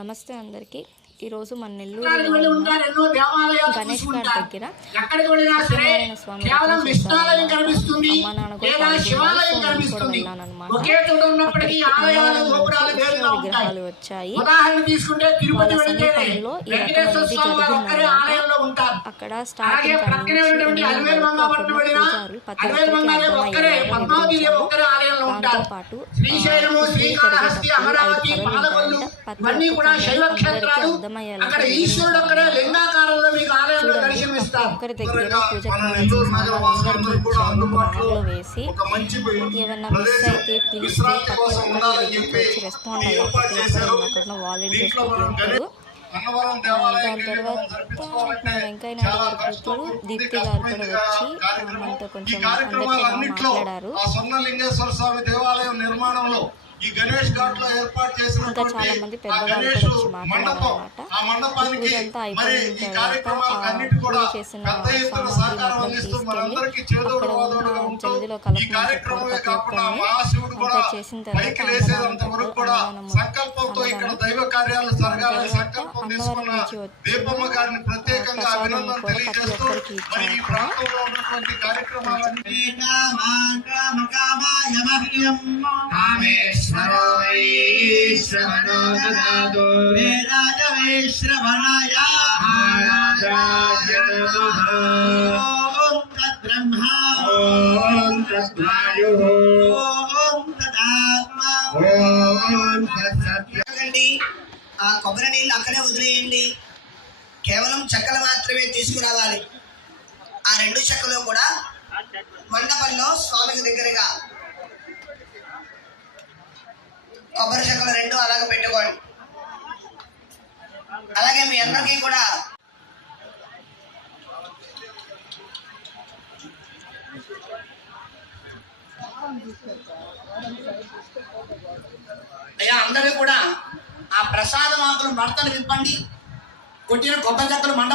నమస్తే అందరికీ. ఈరోజు మన నెల్లూరులో గణేష్ ఘాట్ దగ్గర సత్యనారాయణ స్వామి అమ్మ నాన్న కూడా వెళ్ళాను అనమాట. విగ్రహాలు వచ్చాయి. వాళ్ళ సమీపంలో ఈ రథం అనేది జరిగిందన్నమాట. అక్కడ స్టార్టింగ్ పూజారులు ప్రతి ఒక్కరికి అర్థమయ్యేలాగా దాంతో పాటు ఒక్కరి దగ్గర పూజలో వేసి ఏమన్నా మిస్ అయితే పిలిస్తే ప్రతి ఒక్కరి దగ్గరికి వచ్చి రెస్పాండ్ అయ్యారు. ప్రతి ఒక్కరు అక్కడ వాలంటీర్స్ ప్రతి ఒక్కరు. దాని తర్వాత వెంకయ్య నాయుడు గారి కూతురు దీప్తి గారు కూడా వచ్చి మనతో కొంచెం అందరితో మాట్లాడారు. ఇంకా చాలా మంది పెద్దవాళ్ళు కూడా వచ్చి మాట్లాడారన్నమాట. పూజ అంతా అయిపోయిన తర్వాత పూజ చేసిన సామాగ్రి మొత్తం తీసుకెళ్ళి అక్కడ ఉన్న జల్దిలో కలపమని చెప్పారు ప్రతి ఒక్కరిని. అంతా చేసిన తర్వాత అన్నవరం నుంచి వచ్చి ప్రసాదం కూడా ప్రతి ఒక్కరికి ఇచ్చారు. ఆ కొబ్బరి నీళ్ళు అక్కడే వదిలేయండి. కేవలం చెక్కలు మాత్రమే తీసుకురావాలి. ఆ రెండు చెక్కలు కూడా మండపంలో స్వామికి దగ్గరగా కొబ్బరి చెక్కలు రెండు అలాగే పెట్టుకోండి. అలాగే మీ అందరికీ కూడా అయ్యా అందరూ కూడా ఆ ప్రసాదం ఆకులు మడతలు విప్పండి. కొట్టిన కొబ్బరి చెక్కలు మండపం